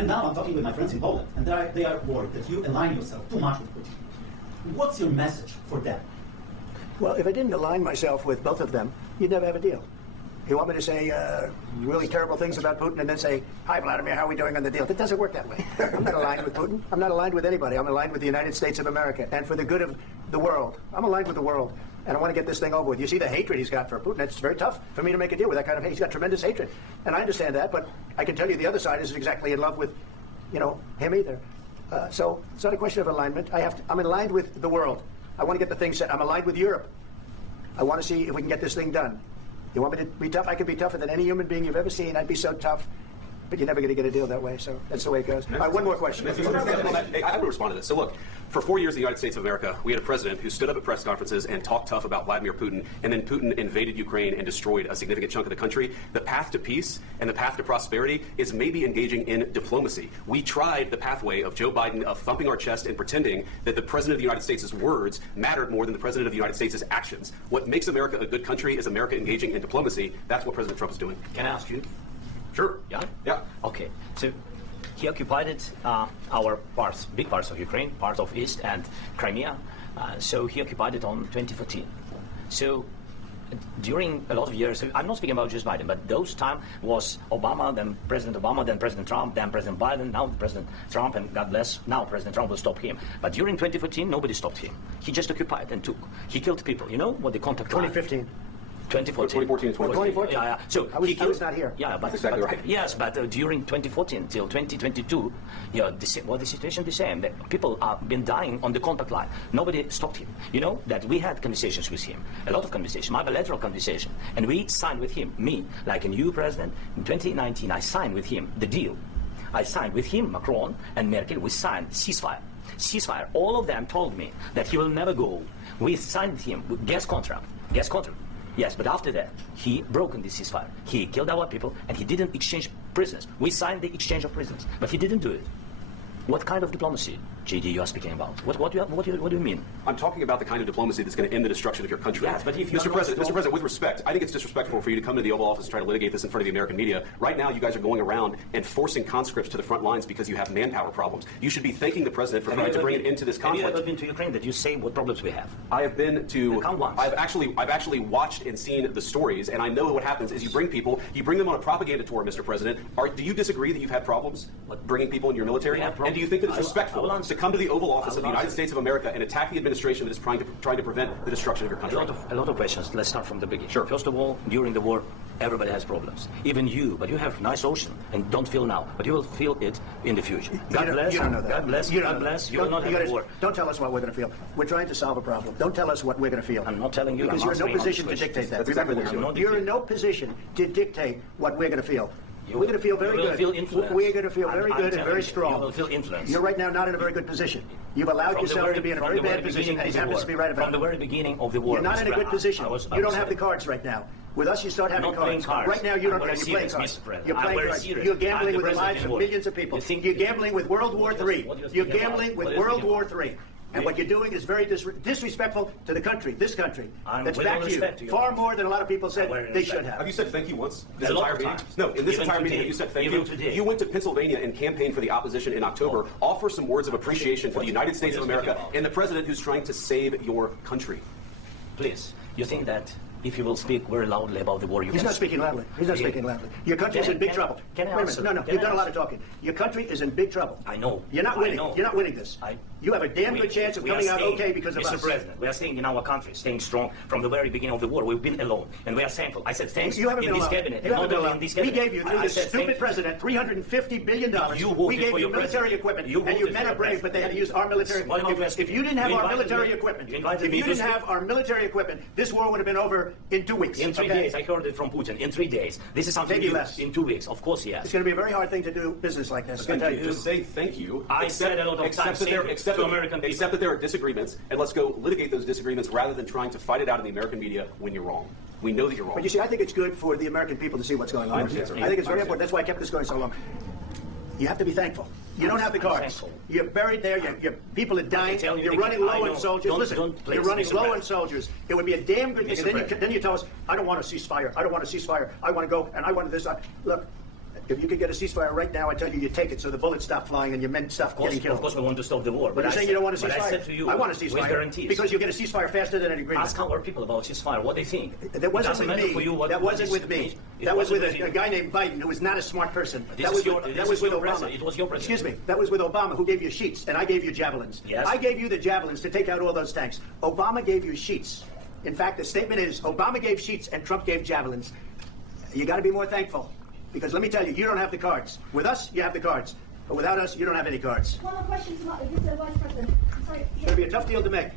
And now I'm talking with my friends in Poland, and they are worried that you align yourself too much with Putin. What's your message for them? Well, if I didn't align myself with both of them, you'd never have a deal. You want me to say really terrible things about Putin and then say, hi, Vladimir, how are we doing on the deal? It doesn't work that way. I'm not aligned with Putin. I'm not aligned with anybody. I'm aligned with the United States of America and for the good of the world. I'm aligned with the world, and I want to get this thing over with. You see the hatred he's got for Putin. It's very tough for me to make a deal with that kind of hate. He's got tremendous hatred, and I understand that, but I can tell you the other side isn't exactly in love with, him either. So it's not a question of alignment. I'm aligned with the world. I want to get the thing set. I'm aligned with Europe. I want to see if we can get this thing done. You want me to be tough? I could be tougher than any human being you've ever seen. I'd be so tough. But you're never going to get a deal that way, so that's the way it goes. All right, one more question. I have to respond to this. So look, for 4 years in the United States of America, we had a president who stood up at press conferences and talked tough about Vladimir Putin, and then Putin invaded Ukraine and destroyed a significant chunk of the country. The path to peace and the path to prosperity is maybe engaging in diplomacy. We tried the pathway of Joe Biden of thumping our chest and pretending that the president of the United States' words mattered more than the president of the United States' actions. What makes America a good country is America engaging in diplomacy. That's what President Trump is doing. Can I ask you? Sure. Yeah? Yeah. Okay. So he occupied our parts, big parts of Ukraine, parts of East and Crimea. So he occupied it on 2014. So during a lot of years, I'm not speaking about just Biden, but those time was Obama, then President Obama, then President Trump, then President Biden, now President Trump, and God bless, now President Trump will stop him. But during 2014, nobody stopped him. He just occupied and took. He killed people. You know what the contact 2015. 2014 and 2014. Yeah. So I was not here. Yeah, but that's exactly right. Yes, but during 2014 till 2022, the situation the same. That people have been dying on the contact line. Nobody stopped him. You know that we had conversations with him, a lot of conversation, my bilateral conversation, and we signed with him. Me, like a new president in 2019, I signed with him the deal. I signed with him, Macron and Merkel. We signed ceasefire. Ceasefire. All of them told me that he will never go. We signed with him with gas contract. Gas contract. Yes, but after that, he broke the ceasefire. He killed our people, and he didn't exchange prisoners. We signed the exchange of prisoners, but he didn't do it. What kind of diplomacy, JD, you are speaking about? What do you mean? I'm talking about the kind of diplomacy that's going to end the destruction of your country. Yes, but if Mr. President, with respect, I think it's disrespectful for you to come to the Oval Office and try to litigate this in front of the American media. Right now, you guys are going around and forcing conscripts to the front lines because you have manpower problems. You should be thanking the president for trying to bring it into this conflict. Have you ever been to Ukraine that you say what problems we have? I have been to. Come once. I've actually watched and seen the stories, and I know what happens is you bring them on a propaganda tour, Mr. President. Do you disagree that you've had problems bringing people in your military? And do you think that it's respectful to come to the Oval Office of the United States of America and attack the administration that is trying to prevent the destruction of your country? A lot of questions. Let's start from the beginning. Sure. First of all, during the war, everybody has problems. Even you, but you have nice ocean and don't feel now, but you will feel it in the future. God bless. You don't know that. God bless. God bless. You will not have war. Don't tell us what we're going to feel. We're trying to solve a problem. Don't tell us what we're going to feel. I'm not telling you. Because you're in no position to dictate that. Remember this. You're in no position to dictate what we're going to feel. We're going to feel very good. We're going to feel very good and very strong. You will feel influence. You're right now not in a very good position. You've allowed yourself to be in a very bad position, and he happens to be right about it. From the very beginning of the war. You're not in a good position. You don't have the cards right now. With us, you start having cards. Right now, you don't have. You're playing cards. You're playing cards. You're gambling with the lives of millions of people. You're gambling with World War III. You're gambling with World War III. And what you're doing is very disrespectful to the country, this country. That's back to you. Far more than a lot of people said they should have. Have you said thank you once? This entire meeting? No, in this entire meeting, have you said thank you? You went to Pennsylvania and campaigned for the opposition in October. Offer some words of appreciation for the United States of America and the president who's trying to save your country. Please, you think that if you will speak very loudly about the war, He's not speaking loudly. He's not speaking loudly. Your country is in big trouble. Can I answer? No, you've done a lot of talking. Your country is in big trouble. I know. You're not winning. You're not winning this. You have a damn good chance of coming out okay because of us. Mr. President, we are staying in our country, staying strong from the very beginning of the war. We've been alone, and we are thankful. I said thanks you haven't in been this alone. cabinet. You haven't been alone. We gave you, through this stupid president, $350 billion. We gave you military equipment, and you men are brave, but they had to use our military equipment. If you didn't have our military equipment, this war would have been over in 2 weeks. In 3 days, I heard it from Putin. In 3 days. This is something maybe less. In 2 weeks. Of course, yes. It's going to be a very hard thing to do business like this. Just say thank you. I said a lot of times to American people. Except that there are disagreements, and let's go litigate those disagreements rather than trying to fight it out in the American media when you're wrong. We know that you're wrong. But you see, I think it's good for the American people to see what's going on. I think it's very important. That's why I kept this going so long. You have to be thankful. You don't have the cards. You're buried there. Your people are dying. You're running low on soldiers. Listen, you're running low on soldiers. It would be a damn good thing. Then you tell us, I don't want a ceasefire. I don't want a ceasefire. I want to go, and I want this. Look, If you could get a ceasefire right now, I tell you, you take it so the bullets stop flying and your men stop getting killed. Of course, we want to stop the war. But you're saying you don't want a ceasefire? But I said to you, I want a ceasefire. with guarantees. Because you'll get a ceasefire faster than an agreement. Ask our people about ceasefire, what they think. That wasn't It doesn't with matter me. for you what That wasn't with me. That was with a guy named Biden who was not a smart person. That was with Obama. It was your president. Excuse me. That was with Obama, who gave you sheets, and I gave you javelins. Yes. I gave you the javelins to take out all those tanks. Obama gave you sheets. In fact, the statement is Obama gave sheets and Trump gave javelins. You got to be more thankful. Because let me tell you, you don't have the cards. With us, you have the cards. But without us, you don't have any cards. One more question to Mr. Vice President. I'm sorry. It's going to be a tough deal to make.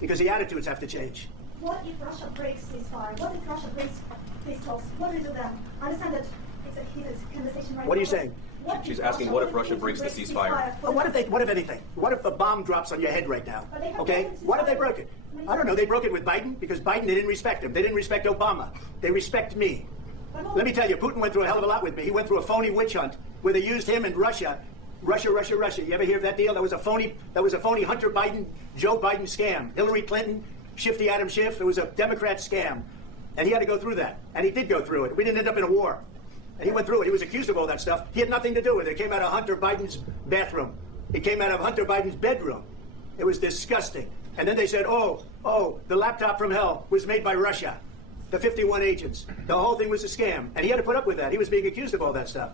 Because the attitudes have to change. What if Russia breaks ceasefire? What if Russia breaks peace talks? What do we do then? I understand that it's a heated conversation right now. What are you saying? She's asking, what if Russia breaks the ceasefire? Well, what if anything? What if a bomb drops on your head right now? Okay? What if they broke it? I don't know. They broke it with Biden because Biden, they didn't respect him. They didn't respect Obama. They respect me. Let me tell you, Putin went through a hell of a lot with me. He went through a phony witch hunt where they used him and Russia. Russia. You ever hear of that deal? That was a phony Hunter Biden, Joe Biden scam. Hillary Clinton, Shifty Adam Schiff. It was a Democrat scam. And he had to go through that. And he did go through it. We didn't end up in a war. And he went through it. He was accused of all that stuff. He had nothing to do with it. It came out of Hunter Biden's bathroom. It came out of Hunter Biden's bedroom. It was disgusting. And then they said, oh, the laptop from hell was made by Russia. The 51 agents. The whole thing was a scam. And he had to put up with that. He was being accused of all that stuff.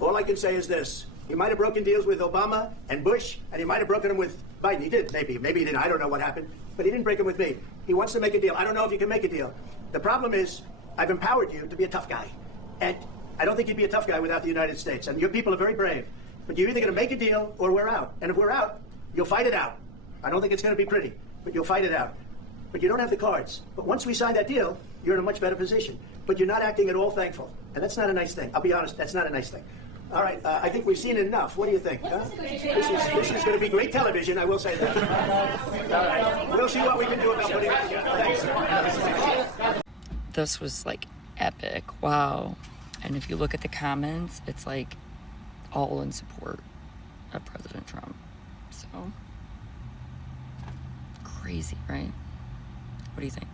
All I can say is this. He might have broken deals with Obama and Bush, and he might have broken them with Biden. He did, maybe. Maybe he didn't. I don't know what happened. But he didn't break them with me. He wants to make a deal. I don't know if you can make a deal. The problem is, I've empowered you to be a tough guy. And I don't think you'd be a tough guy without the United States. And your people are very brave. But you're either going to make a deal or we're out. And if we're out, you'll fight it out. I don't think it's going to be pretty, but you'll fight it out. But you don't have the cards. But once we sign that deal, you're in a much better position. But you're not acting at all thankful. And that's not a nice thing. I'll be honest, that's not a nice thing. All right, I think we've seen enough. What do you think? Huh? This is going to be great television, I will say that. All right, we'll see what we can do about putting it together. Thanks. This was like epic. Wow. And if you look at the comments, it's like all in support of President Trump. So crazy, right? What do you think?